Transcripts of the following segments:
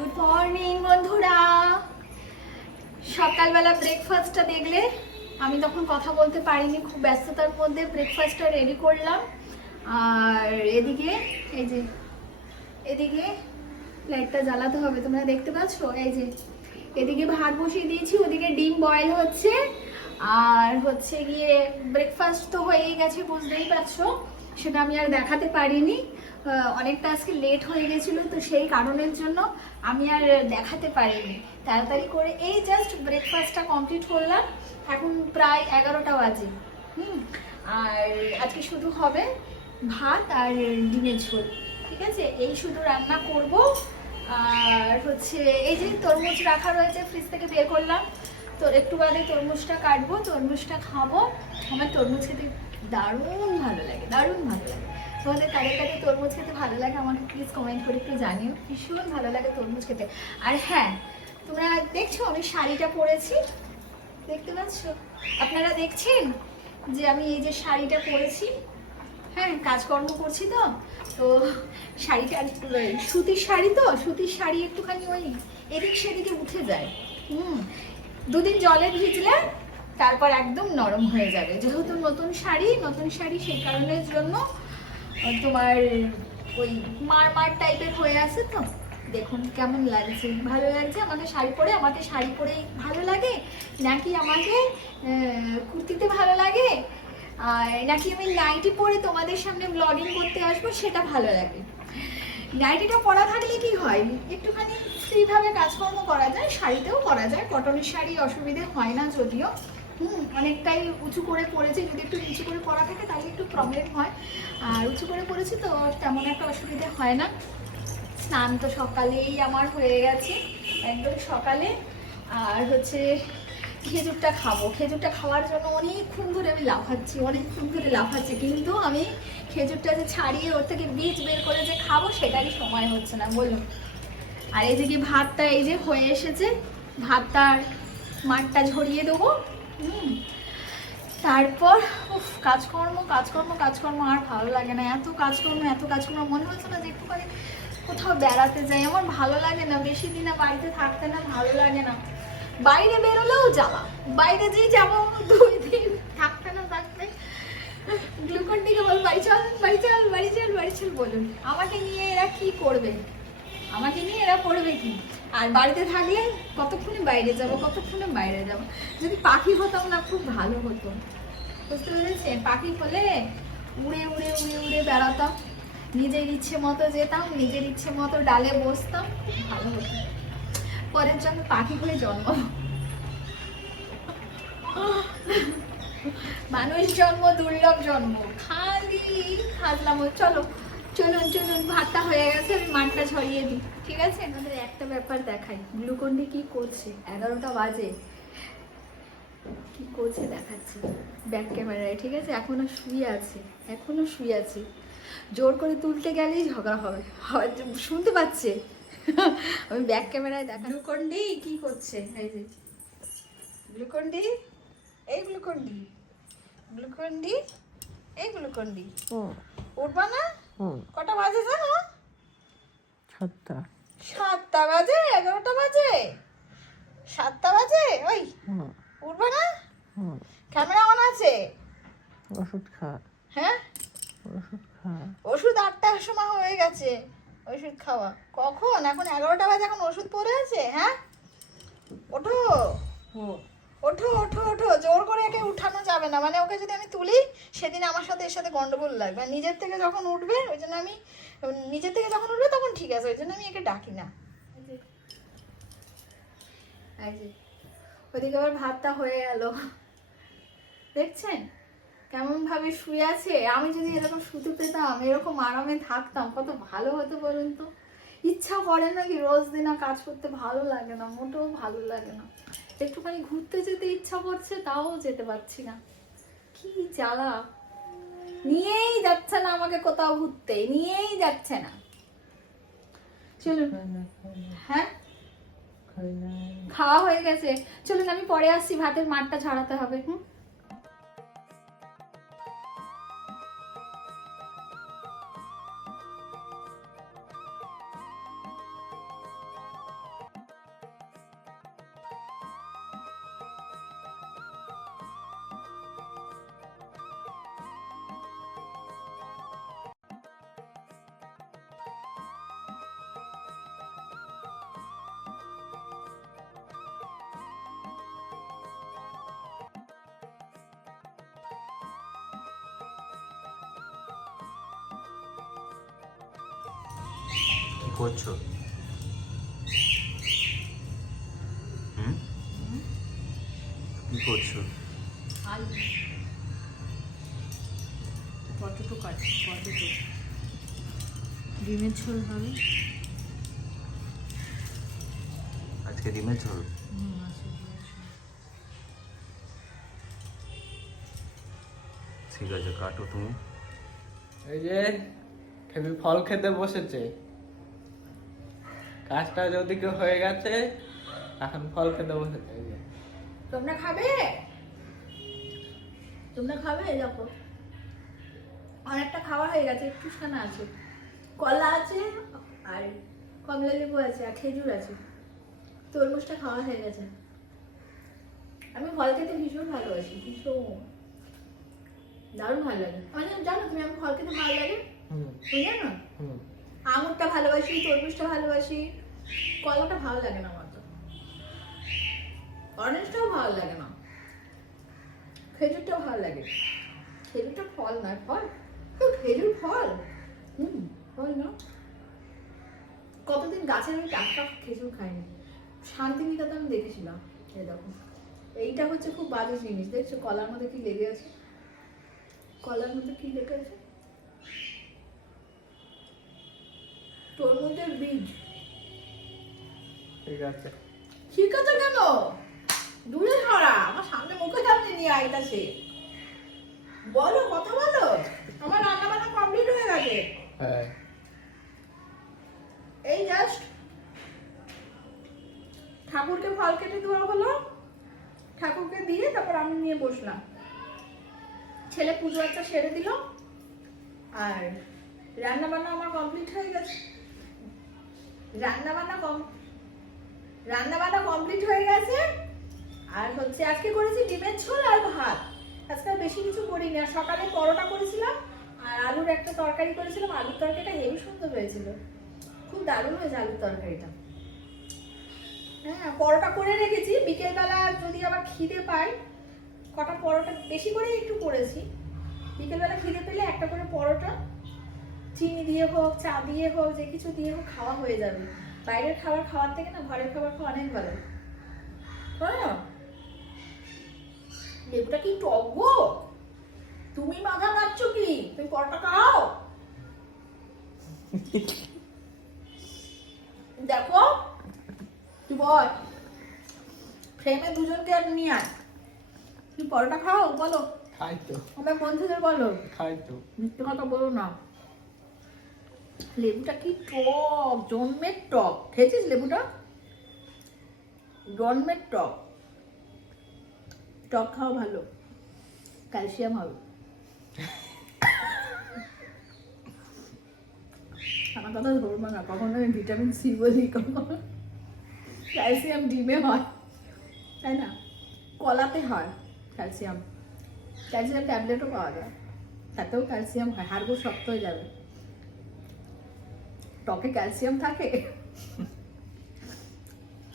Good morning বন্ধুরা। সকালবেলা ব্রেকফাস্টটা দেখলে, আমি তখন কথা বলতে পারিনি, খুব ব্যস্ততার মধ্যে ব্রেকফাস্টটা রেডি করলাম। আর এদিকে এই যে এদিকে লাইটটা জ্বালাতে হবে, তোমরা দেখতে পাচ্ছ? এই যে এদিকে ভাত বসিয়ে দিয়েছি, ওদিকে ডিম বয়েল হচ্ছে। আর হচ্ছে গিয়ে ব্রেকফাস্ট তো হয়েই গেছে, বুঝতেই পারছো, সেটা আমি আর দেখাতে পারিনি। অনেকটা আজকে লেট হয়ে গেছিলো, তো সেই কারণের জন্য আমি আর দেখাতে পারিনি। তাড়াতাড়ি করে এই জাস্ট ব্রেকফাস্টটা কমপ্লিট করলাম, এখন প্রায় 11টা বাজে। আর আজকে শুধু হবে ভাত আর ডিমের ঝোল, ঠিক আছে? এই শুধু রান্না করব। আর হচ্ছে এই যে তরমুজ রাখা রয়েছে, ফ্রিজ থেকে বের করলাম, তো একটু বাদে তরমুজটা কাটবো, তরমুজটা খাবো। আমার তরমুজ খেতে দারুণ ভালো লাগে, দারুণ ভালো লাগে। তোমাদের কাদের কাদের তরমুজ খেতে ভালো লাগে আমাকে প্লিজ কমেন্ট করে একটু জানিও, ভীষণ ভালো লাগে তরমুজ খেতে। আর হ্যাঁ, তোমরা দেখছো আমি শাড়িটা পরেছি, দেখতে পাচ্ছ? আপনারা দেখছেন যে আমি এই যে শাড়িটা পরেছি, হ্যাঁ কাজকর্ম করছি তো, তো শাড়িটা সুতির শাড়ি, তো সুতির শাড়ি একটুখানি ওই এদিক সেদিকে উঠে যায়। দুদিন জলে ভিজলে তারপর একদম নরম হয়ে যাবে, যেহেতু নতুন শাড়ি সেই কারণের জন্য তোমার ওই মার টাইপের হয়ে আছে। তো দেখুন কেমন লাগছে, ভালো লাগছে আমাকে শাড়ি পরে? আমাকে শাড়ি পরেই ভালো লাগে, নাকি আমাকে কুর্তিতে ভালো লাগে, আর নাকি আমি নাইটি পরে তোমাদের সামনে ব্লগিং করতে আসবো সেটা ভালো লাগে? নাইটিটা পরা থাকলে কি হয়, একটুখানি ফ্রিভাবে কাজকর্ম করা যায়, শাড়িতেও করা যায়, কটনের শাড়ি অসুবিধে হয় না যদিও। অনেকটাই উঁচু করে পরেছি, যদি একটু নিচু করে পরা থাকে তাহলে একটু প্রবলেম হয়, আর উঁচু করে পরেছি তো তেমন একটা অসুবিধে হয় না। স্নান তো সকালেই আমার হয়ে গেছে, একদম সকালে। আর হচ্ছে খেজুরটা খাবো, খেজুরটা খাওয়ার জন্য অনেকক্ষণ ধরে আমি লাফাচ্ছি, কিন্তু আমি খেজুরটা যে ছাড়িয়ে ওর থেকে বীজ বের করে যে খাবো সেটারই সময় হচ্ছে না, বলুন। আর এইদিকে ভাতটা এই যে হয়ে এসেছে, ভাতটার মাঠটা ঝরিয়ে দেবো। তারপর কাজকর্ম আর ভালো লাগে না, এত কাজকর্ম মনে হচ্ছে না যে একটুখানি কোথাও বেড়াতে যাই। আমার ভালো লাগে না বেশি দিন বাড়িতে থাকতে, না ভালো লাগে না। বাইরে বেরোলেও জ্বালা, বাইরে যেই যাবো 2 দিন থাকতে না থাকতে গ্লুকন ডিকে বল বাড়ি চল বলুন। আমাকে নিয়ে এরা কি করবে, কি? আর বাড়িতে থাকলে কতক্ষণে বাইরে যাব। যদি পাখি হতাম না খুব ভালো হতো, বুঝতে পেরেছেন? পাখি হলে উড়ে বেড়াতাম, নিজের ইচ্ছে মতো যেতাম, নিজের ইচ্ছে মতো ডালে বসতাম, ভালো হতো। পরের জন্য পাখি হয়ে জন্ম, মানুষ জন্ম দুর্লভ জন্ম, খালি খাজলাম। চলুন ভাতটা হয়ে গেছে, আমি মাঠটা ছড়িয়ে দিই, ঠিক আছে? আমাদের একটা ব্যাপার দেখাই, গ্লুকন্ডি কি করছে, 11টা বাজে, কি করছে দেখাচ্ছে ব্যাক ক্যামেরায়, ঠিক আছে? এখনো শুয়ে আছে, জোর করে তুলতে গেলেই ঝগড়া হবে, শুনতে পাচ্ছে। আমি ব্যাক ক্যামেরায় দেখা। গ্লুকন্ডি কি করছে, এই যে গ্লুকন্ডি, এই গ্লুকন্ডি উঠবা না? কটা বাজে জানো? 7টা বাজে, 11টা বাজে, 7টা বাজে। ওই উঠবা না? ক্যামেরা অন আছে। ওষুধ খা। হ্যাঁ ওষুধ 8টার সময় হয়ে গেছে, ওষুধ খাওয়া কখন? এখন 11টা বাজে, এখন ওষুধ পড়ে আছে। হ্যাঁ ওঠো, জোর করে একে উঠানো যাবে না, মানে ওকে যদি আমি তুলি সেদিন আমার সাথে এর সাথে গন্ডগোল লাগবে। নিজের থেকে যখন উঠবে তখন ঠিক আছে, ওই জন্য আমি একে ডাকি না। ওদিকে আবার ভাতটা হয়ে গেল, দেখছেন কেমন ভাবে শুয়ে আছে। আমি যদি এরকম শুতে পেতাম, এরকম আরামে থাকতাম, কত ভালো হতো বলুন তো। ইচ্ছা করে নাকি রোজ দিন কাজ করতে, ভালো লাগে না, মোটেও ভালো লাগে না। একটুখানি ঘুরতে যেতে ইচ্ছা করছে, তাও যেতে পারছি না, কি জ্বালা। নিয়েই যাচ্ছে না আমাকে কোথাও ঘুরতে, নিয়েই যাচ্ছে না। চলুন, হ্যাঁ খাওয়া হয়ে গেছে, চলুন আমি পরে আসছি, ভাতের মাঠটা ছাড়াতে হবে। করছো? কি করছো? আলু পটেটো কাট, পটেটো ডিমের ঝোল হবে। আজকে ডিমের ঝোল? ঠিক আছে, কাটো তুমি। এই যে খেবি ফল খেতে বসেছে, কাজটা ওদিকে হয়ে গেছে, এখন ফল খেতে বসেছে। এই যে তোমরা খাবে? তোমরা খাবে? দেখো অনেকটা খাওয়া হয়ে গেছে, একটু ছানা আছে, কলা আছে, আর কমলা লেবু আছে, আর খেজুর আছে, তরমুজটা খাওয়া হয়ে গেছে। আমি ফল খেতে ভীষণ ভালোবাসি, ভীষণ দারুণ ভালো লাগে। মানে জানো তুমি আমি ফল খেতে ভালো লাগে? তুমি জানো? আঙুরটা ভালোবাসি, তরমুজটা ভালোবাসি, কলাটা ভালো লাগে না আমার তো, অরেঞ্জটাও ভালো লাগে না, খেজুরটাও ভালো লাগে। খেজুরটা ফল নয়, ফল তো, খেজুর ফল। ফল না, কতদিন গাছের আমি টাটকা খেজুর খাইনি। শান্তিনিকেতন আমি দেখেছিলাম, এই দেখো এইটা হচ্ছে খুব বাজে জিনিস, দেখছো কলার মধ্যে কি লেগে আছে, কলার মধ্যে কি লেগে আছে, তরমুজের বীজ। ঠিক আছে, ঠিক আছে কেন? দূরে সরা, আমার সামনে মুখে সামনে নিয়ে আইতাছে। বলো, কথা বলো। আমার রান্না বান্না কমপ্লিট হয়ে গেছে। হ্যাঁ এই জাস্ট ঠাকুরকে ফল কেটে দেওয়া হলো, ঠাকুরকে দিয়ে তারপর আমি নিয়ে বসলাম। ছেলে পুজো একটা সেরে দিল, আর রান্না বান্না আমার কমপ্লিট হয়ে গেছে। রান্না বান্না কমপ্লিট হয়ে গেছে। আর হচ্ছে আজকে করেছি ডিমের ঝোল আর ভাত, আজকে আর বেশি কিছু করিনি। আর সকালে পরোটা করেছিলাম আর আলুর একটা তরকারি করেছিলাম। আলুর তরকারিটা হেবি সুন্দর হয়েছিল, খুব দারুণ হয়েছে আলুর তরকারিটা। হ্যাঁ, পরোটা করে রেখেছি, বিকেলবেলা যদি আবার খিদে পায়, কটা পরোটা বেশি করে একটু করেছি, বিকেলবেলা খিদে পেলে একটা করে পরোটা চিনি দিয়ে হোক, চা দিয়ে হোক, যে কিছু দিয়ে হোক খাওয়া হয়ে যাবে। বাইরের খাবার খাওয়ার থেকে না ঘরের খাবার খাওয়া অনেক ভালো। হ্যাঁ, লেবুটা কি টক গো, তুমি মাথা নাড়ছো কি? তুমি পরোটা খাও, দেখো তুই বল, ফ্রেমে দুজনকে আর নিয়ে আয়, তুমি পরোটা খাও, বলো। খাই তো, আমার বন্ধুদের বলো, খাই তো। মিথ্যে কথা বলো না। লেবুটা কি টক, জন্মের টক। খেয়েছিস লেবুটা? জন্মের টক। টক খাওয়া ভালো, ক্যালসিয়াম হবে। আমার কথা ধরবো না, কখনো আমি ভিটামিন সি বলি, কখনো ক্যালসিয়াম ডিমে হয়, তাই না? কলাতে হয় ক্যালসিয়াম, ক্যালসিয়াম ট্যাবলেটও পাওয়া যায়, তাতেও ক্যালসিয়াম হয়, হাড়গোড় শক্ত হয়ে যাবে। টকে ক্যালসিয়াম থাকে।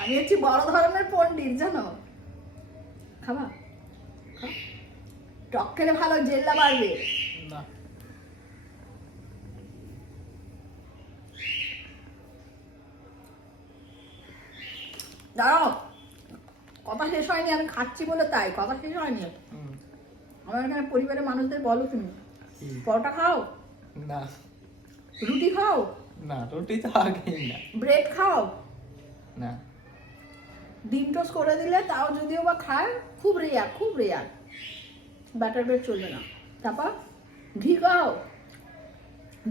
আমি হচ্ছি বড় ধরনের পণ্ডিত, জানো। খাবা, টক খেলে ভালো, জেল্লা বাড়বে। না, দাঁড়াও, কথা শেষ হয়নি, আমি খাচ্ছি বলে তাই, কথা শেষ হয়নি। আমার এখানে পরিবারের মানুষদের বলো, তুমি পরোটা খাও? না। রুটি খাও? না, রুটি তো আগেই না। ব্রেড খাও? না। ডিম টোস্ট করে দিলে তাও যদিও বা খায়, খুব রেয়ার, খুব রেয়ার, বাটার ব্রেড চলবে না। তারপর ঘি খাও,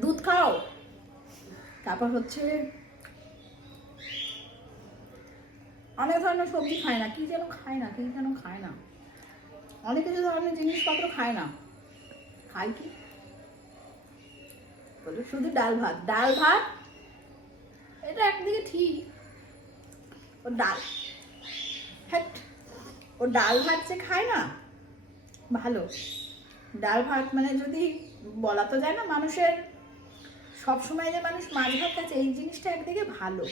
দুধ খাও, তারপর হচ্ছে অনেক ধরনের সবজি খায় না, কি যেন খায় না, কি যেন খায় না, অনেক কিছু ধরনের জিনিসপত্র খায় না। খায় কি বলে? শুধু ডাল ভাত, ডাল ভাত, এটা একদিকে ঠিক। ও ডাল, হ্যাট, ও ডাল ভাত যে খায় না, ভালো। ডাল ভাত মানে যদি বলা তো যায় না, মানুষের সবসময় যে মানুষ মাছ ভাত খাচ্ছে, এই জিনিসটা একদিকে ভালো,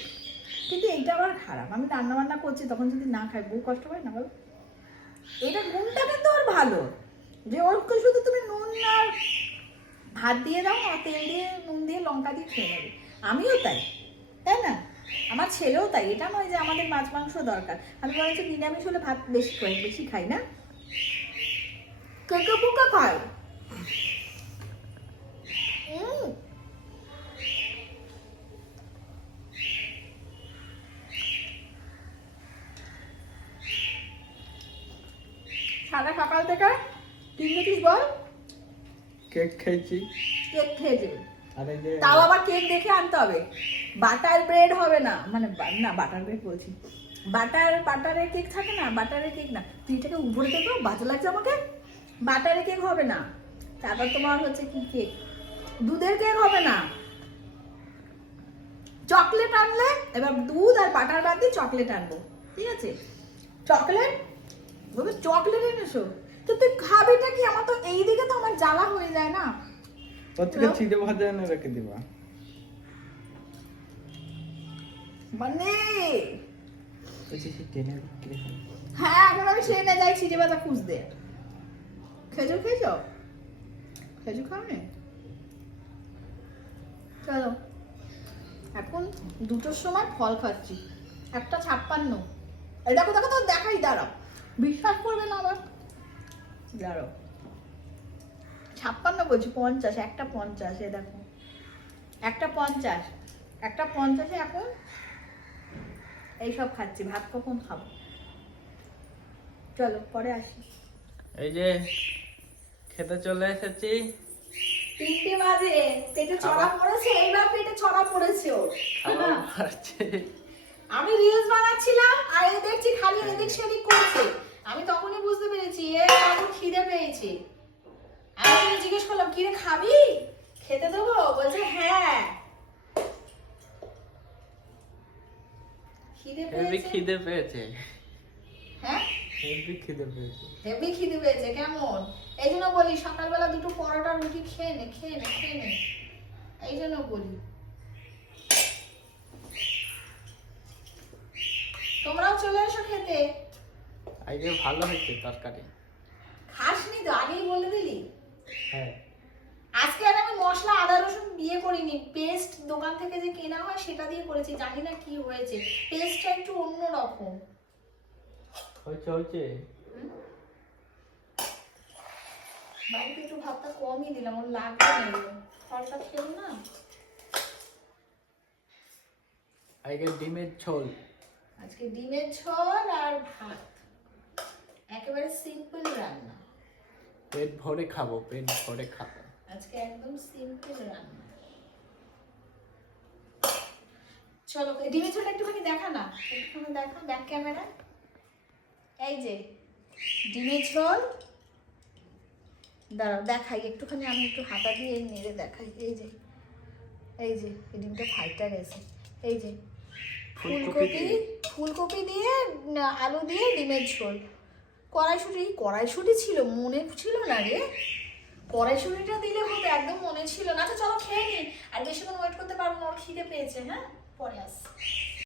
কিন্তু এইটা আবার খারাপ। আমি রান্না বান্না করছি, তখন যদি না খাই, বউ কষ্ট হয় না বলো? এটা গুণটা কিন্তু ওর ভালো, যে ওরকে শুধু তুমি নুন আর ভাত দিয়ে দাও, আর তেল দিয়ে নুন দিয়ে লঙ্কা দিয়ে খেয়ে নেবে। আমিও তাই, তাই না? আমার ছেলেও তাই, এটা নয় যে আমাদের মাছ মাংস দরকার, আমি বরঞ্চ নিরামিষ হলে ভাত বেশি খাই না, কেঁকে পুকে খাই। সারা সকাল থেকে কি খেয়েছিস বল? কেক খেয়েছি। কেক খেয়েছি, আর এই যে তাও আবার কেক দেখে আনতে হবে, বাটার ব্রেড হবে না, মানে না বাটার ব্রেড বলছি, বাটারের কেক থাকে না, বাটারের কেক না, তুই এটাকে উপরে থেকে বাজে লাগছে আমাকে, বাটারের কেক হবে না। তারপর তোমার হচ্ছে কি কেক, দুধের কেক হবে না, চকলেট আনলে এবার দুধ আর বাটার বাদ দিয়ে চকলেট আনবো, ঠিক আছে? চকলেট বলবে চকলেট এনেছো, তো তুই খাবিটা কি? আমার তো এই দিকে তো আমার জ্বালা হয়ে যায় না। ওর থেকে চিড়ে ভাজা এনে রেখে দিবা। মানে টেনে বিক্রি হয়। হ্যাঁ, এখন আমি সেনে যাই চিড়ে ভাজা খুঁজতে। খেজুর খেয়েছো? খেজুর খাওনি? চলো, এখন 2টোর সময় ফল খাচ্ছি, 1:56। এই দেখো দেখো তো, দেখাই, দাঁড়াও, বিশ্বাস করবে না আবার, দাঁড়াও, 56 বলছি, 50, 1:50, এ দেখো 1:50, 1:50 এখন এইসব খাচ্ছি, ভাত কখন খাবো? চলো পরে আসি। এই যে খেতে চলে এসেছি। 3টে বাজে, পেটে ছড়া পড়েছে, এইবার পেটে ছড়া পড়েছে ওর। খাবার খাচ্ছে। আমি রিলস বানাচ্ছিলাম আর এই দেখছি খালি এদিক সেদিক করছে, আমি তখনই বুঝতে পেরেছি এ আমার খিদে পেয়েছে। আমি ওকে জিজ্ঞেস করলাম, কি রে খাবি, খেতে দেবো? বলছে হ্যাঁ। খিদে হেভি পেয়েছে, খিদে পেয়েছে। হ্যাঁ হেভি খিদে পেয়েছে। হেভি খিদে পেয়েছে। কেমন? এই জন্য বলি সকালবেলা 2টো পরোটা রুটি খেয়ে নে, খেয়ে নে, খেয়ে নে, এই জন্য বলি। তোমরাও চলে এসো খেতে। আজকে ভালো হয়েছে তরকারি। খাসনি তো, আগেই বলে দিলি। হ্যাঁ, আজকে আর আমি মশলা আদা রসুন দিয়ে করিনি, পেস্ট দোকান থেকে যে কেনা হয় সেটা দিয়ে করেছি, জানি না কি হয়েছে, টেস্টটা একটু অন্যরকম হয়েছে। বাড়িতে একটু ভাতটা কমই দিলাম, ওর লাগবে না, ফলটা খেলো না। আজকে ডিমের ঝোল। আজকে ডিমের ঝোল আর ভাত, একেবারে সিম্পল রান্না, পেট ভরে খাবো, পেট ভরে খাবো। আজকে একদম সিম্পল রান্না। চলো ডিমের ঝোলটা একটুখানি দেখা না, একটুখানি দেখা, ব্যাক ক্যামেরা। এই যে ডিমের ঝোল, দাঁড়াও দেখাই একটুখানি, আমি একটু হাতা দিয়ে নেড়ে দেখাই। এই যে এই ডিমটা ফাইটা গেছে। এই যে ফুলকপি দিয়ে আলু দিয়ে ডিমের ঝোল, কড়াইশুঁটি ছিল, মনে ছিল না রে, কড়াইশুঁটিটা দিলে হতো, একদম মনে ছিল না। আচ্ছা চলো খেয়ে নি, আর বেশিক্ষণ ওয়েট করতে পারবো না, ওর খিদে পেয়েছে। হ্যাঁ, পরে আস।